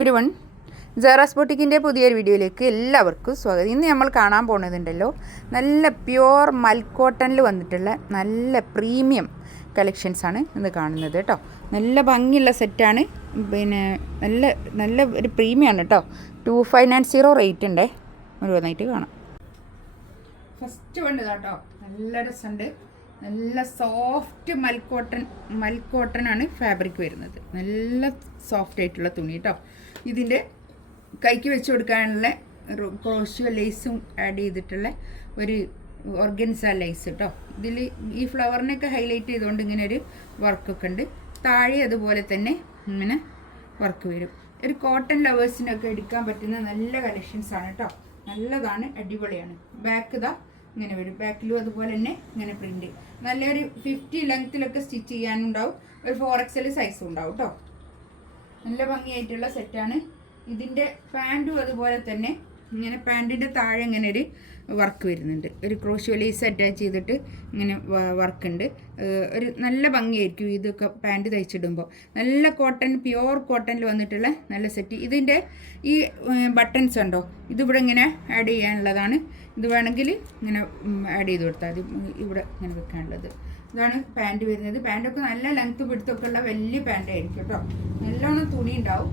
Everyone, ജാറാസ് ബൊട്ടിക്കിൻ്റെ പുതിയൊരു വീഡിയോയിലേക്ക് എല്ലാവർക്കും സ്വാഗതം. ഇന്ന് നമ്മൾ കാണാൻ പോകുന്നതുണ്ടല്ലോ, നല്ല പ്യുവർ മൽക്കോട്ടണിൽ വന്നിട്ടുള്ള നല്ല പ്രീമിയം കളക്ഷൻസാണ് ഇന്ന് കാണുന്നത് കേട്ടോ. നല്ല ഭംഗിയുള്ള സെറ്റാണ്, പിന്നെ നല്ല നല്ല ഒരു പ്രീമിയമാണ് കേട്ടോ. 2590 റേറ്റ് ഉണ്ടേ. ഒരു വന്നായിട്ട് കാണാം. ഫസ്റ്റ് വേണ്ടത് കേട്ടോ, നല്ല രസമുണ്ട്. നല്ല സോഫ്റ്റ് മൽക്കോട്ടനാണ് ഫാബ്രിക് വരുന്നത്. നല്ല സോഫ്റ്റ് ആയിട്ടുള്ള തുണി കേട്ടോ. ഇതിൻ്റെ കൈക്ക് വെച്ച് കൊടുക്കാനുള്ള ക്രോഷ്യോ ലേസും ആഡ് ചെയ്തിട്ടുള്ള ഒരു ഓർഗൻസ ലേസ് കേട്ടോ. ഇതിൽ ഈ ഫ്ലവറിനെയൊക്കെ ഹൈലൈറ്റ് ചെയ്തുകൊണ്ട് ഇങ്ങനെ ഒരു വർക്കൊക്കെ ഉണ്ട്. താഴെ അതുപോലെ തന്നെ ഇങ്ങനെ വർക്ക് വരും. ഒരു കോട്ടൺ ലവേഴ്സിനൊക്കെ എടുക്കാൻ പറ്റുന്ന നല്ല കളക്ഷൻസാണ് കേട്ടോ. നല്ലതാണ്, അടിപൊളിയാണ്. ബാക്ക് ഇതാ ഇങ്ങനെ വരും. ബാക്കിലും അതുപോലെ തന്നെ ഇങ്ങനെ പ്രിന്റ്. നല്ലൊരു 50 ലെങ്ത്തിലൊക്കെ സ്റ്റിച്ച് ചെയ്യാനുണ്ടാവും. ഒരു 4XL സൈസും ഉണ്ടാവും കേട്ടോ. നല്ല ഭംഗിയായിട്ടുള്ള സെറ്റാണ്. ഇതിൻ്റെ പാൻറ്റും അതുപോലെ തന്നെ ഇങ്ങനെ പാൻറ്റിൻ്റെ താഴെ ഇങ്ങനെ ഒരു വർക്ക് വരുന്നുണ്ട്. ഒരു ക്രോഷ്യോ ലേസ് അറ്റാച്ച് ചെയ്തിട്ട് ഇങ്ങനെ വർക്കുണ്ട്. ഒരു നല്ല ഭംഗിയായിരിക്കും ഇതൊക്കെ പാൻറ്റ് തയ്ച്ചിടുമ്പോൾ. നല്ല കോട്ടൺ, പ്യുവർ കോട്ടണിൽ വന്നിട്ടുള്ള നല്ല സെറ്റ്. ഇതിൻ്റെ ഈ ബട്ടൺസ് ഉണ്ടോ, ഇതിവിടെ ഇങ്ങനെ ആഡ് ചെയ്യാനുള്ളതാണ്. ഇത് വേണമെങ്കിൽ ഇങ്ങനെ ആഡ് ചെയ്ത് കൊടുത്താൽ മതി. ഇവിടെ ഇങ്ങനെ വെക്കാനുള്ളത്. ഇതാണ് പാൻറ്റ് വരുന്നത്. പാൻറ്റൊക്കെ നല്ല ലെങ്ത്ത് പിടുത്തൊക്കെ ഉള്ള വലിയ പാൻറ്റ് ആയിരിക്കും കേട്ടോ. നല്ലോണം തുണി ഉണ്ടാവും.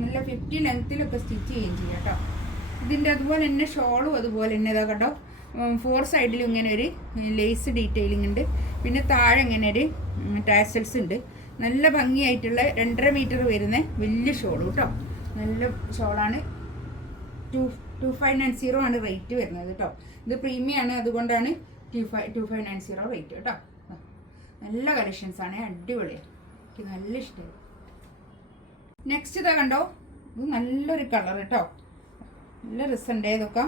നല്ല 50 ലെങ്ത്തിലൊക്കെ സ്റ്റിച്ച് ചെയ്യുകയും ചെയ്യാം കേട്ടോ. ഇതിൻ്റെ അതുപോലെ തന്നെ ഷോളും അതുപോലെ തന്നെ ഇതാ കേട്ടോ. 4 സൈഡിലും ഇങ്ങനെ ഒരു ലേസ് ഡീറ്റെയിലിംഗ് ഉണ്ട്. പിന്നെ താഴെ ഇങ്ങനെ ഒരു ടാസൽസ് ഉണ്ട്. നല്ല ഭംഗിയായിട്ടുള്ള 2.5 മീറ്റർ വരുന്ന വലിയ ഷോളും കേട്ടോ. നല്ല ഷോളാണ്. 2590 ആണ് റേറ്റ് വരുന്നത് കേട്ടോ. ഇത് പ്രീമിയം ആണ്, അതുകൊണ്ടാണ് 2590 റേറ്റ് കേട്ടോ. നല്ല കളക്ഷൻസാണ്, അടിപൊളിയാണ്. എനിക്ക് നല്ല ഇഷ്ടമായി. നെക്സ്റ്റ് ഇതാ കണ്ടോ, ഇത് നല്ലൊരു കളർ കേട്ടോ. നല്ല രസമുണ്ട്. ഇതൊക്കെ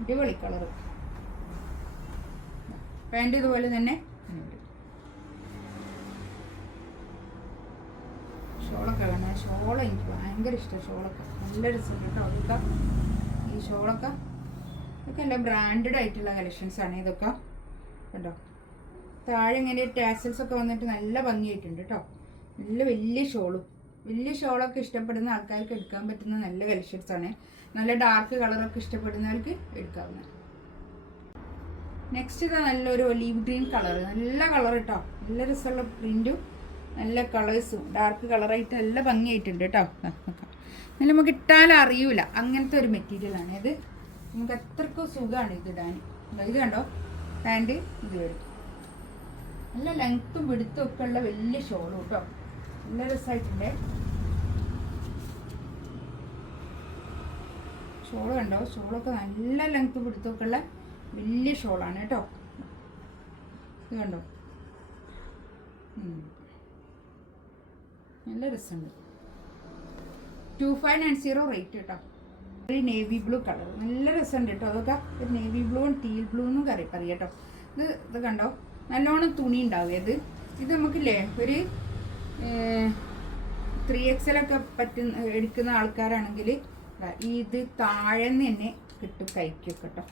അടിപൊളി കളറ്. പാൻറ് ഇതുപോലെ തന്നെ. ഷോളൊക്കെ വേണം. ഷോള് എനിക്ക് ഭയങ്കര ഇഷ്ടമാണ്. ഷോളൊക്കെ നല്ല രസമുണ്ട് കേട്ടോ. ഇതൊക്കെ ഈ ഷോളൊക്കെ ഇതൊക്കെ എല്ലാം ബ്രാൻഡഡ് ആയിട്ടുള്ള കളക്ഷൻസാണ്. ഇതൊക്കെ കേട്ടോ. താഴെ ഇങ്ങനെ ടാസൽസ് ഒക്കെ വന്നിട്ട് നല്ല ഭംഗിയായിട്ടുണ്ട് കേട്ടോ. നല്ല വലിയ ഷോളും. വലിയ ഷോളൊക്കെ ഇഷ്ടപ്പെടുന്ന ആൾക്കാർക്ക് എടുക്കാൻ പറ്റുന്ന നല്ല കളക്ഷൻസാണ്. നല്ല ഡാർക്ക് കളറൊക്കെ ഇഷ്ടപ്പെടുന്നവർക്ക് എടുക്കാവുന്ന. നെക്സ്റ്റ് ഇതാ നല്ലൊരു ഒലീവ് ഗ്രീൻ കളർ. നല്ല കളർ കേട്ടോ. നല്ല രസമുള്ള പ്രിൻറ്റും നല്ല കളേഴ്സും ഡാർക്ക് കളറായിട്ട് നല്ല ഭംഗിയായിട്ടുണ്ട് കേട്ടോ. നല്ല നമുക്ക് ഇട്ടാലും അറിയൂല, അങ്ങനത്തെ ഒരു മെറ്റീരിയലാണ് ഇത്. നമുക്ക് അത്രക്കും സുഖമാണ് ഇതിടാൻ. ഇത് കണ്ടോ, പാൻറ് ഇത് വരും. നല്ല ലെങ്ത്തും പിടുത്തും ഒക്കെ ഉള്ള വലിയ ഷോളും കേട്ടോ. നല്ല രസമായിട്ടുണ്ട്. ഷോള് കണ്ടോ, ഷോളൊക്കെ നല്ല ലെങ്ത്തും പിടുത്തും ഒക്കെ ഉള്ള വലിയ ഷോളാണ് കേട്ടോ. ഇത് കണ്ടോ, നല്ല രസമുണ്ട്. 2590 റേറ്റ് കേട്ടോ. ഒരു നേവി ബ്ലൂ കളർ. നല്ല രസമുണ്ട് കേട്ടോ. അതൊക്കെ ഒരു നേവി ബ്ലൂവും ടീൽ ബ്ലൂ എന്നും അറിയാം കേട്ടോ. ഇത് കണ്ടോ, നല്ലോണം തുണി ഉണ്ടാവും. ഇത് നമുക്കില്ലേ ഒരു 3XL ഒക്കെ എടുക്കുന്ന ആൾക്കാരാണെങ്കിൽ ഇത് താഴെ നിന്ന് തന്നെ കിട്ടും കൈക്കൊക്കെ കേട്ടോ.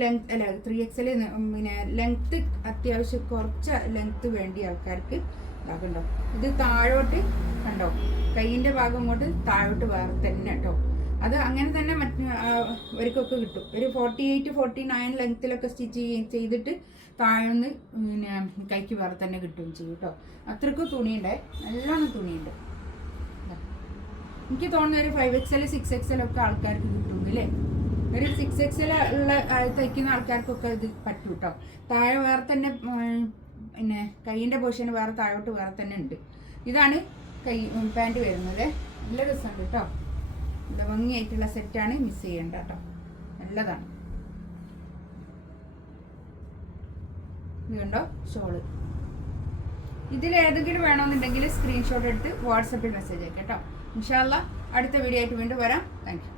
ലെങ്ത് അല്ല 3XL, പിന്നെ ലെങ്ത്ത് അത്യാവശ്യം കുറച്ച് ലെങ്ത്ത് വേണ്ടിയ ആൾക്കാർക്ക് ഇതാക്കണ്ടോ. ഇത് താഴോട്ട് കണ്ടോ, കൈയിൻ്റെ ഭാഗം കൊണ്ട് താഴോട്ട് വേറെ തന്നെ കേട്ടോ. അത് അങ്ങനെ തന്നെ അവർക്കൊക്കെ കിട്ടും. ഒരു 48, 49 ലെങ്ത്തിലൊക്കെ സ്റ്റിച്ച് ചെയ്തിട്ട് താഴെന്ന് പിന്നെ കൈക്ക് വേറെ തന്നെ കിട്ടുകയും ചെയ്യും കേട്ടോ. അത്രയ്ക്കും തുണിയുണ്ട്, നല്ലോണം തുണിയുണ്ട്. എനിക്ക് തോന്നുന്ന ഒരു 5XL 6XL ഒക്കെ ആൾക്കാർക്ക് കിട്ടും അല്ലേ. ഒരു 6XL ഉള്ള തയ്ക്കുന്ന ആൾക്കാർക്കൊക്കെ ഇത് പറ്റും കേട്ടോ. താഴെ വേറെ തന്നെ, പിന്നെ കൈയിൻ്റെ പൊസിഷൻ വേറെ താഴോട്ട് വേറെ തന്നെ ഉണ്ട്. ഇതാണ് പാൻറ് വരുന്നത്. നല്ല രസമുണ്ട് കേട്ടോ. നല്ല ഭംഗിയായിട്ടുള്ള സെറ്റാണ്, മിസ് ചെയ്യണ്ട കേട്ടോ. നല്ലതാണ്. ഇത് കണ്ടോ ഷോള്. ഇതിലേതെങ്കിലും വേണമെന്നുണ്ടെങ്കിൽ സ്ക്രീൻഷോട്ട് എടുത്ത് വാട്സപ്പിൽ മെസ്സേജ് അയക്കാം കേട്ടോ. ഇൻഷാ അല്ലാഹ് അടുത്ത വീഡിയോ ആയിട്ട് വീണ്ടും വരാം. Thank you.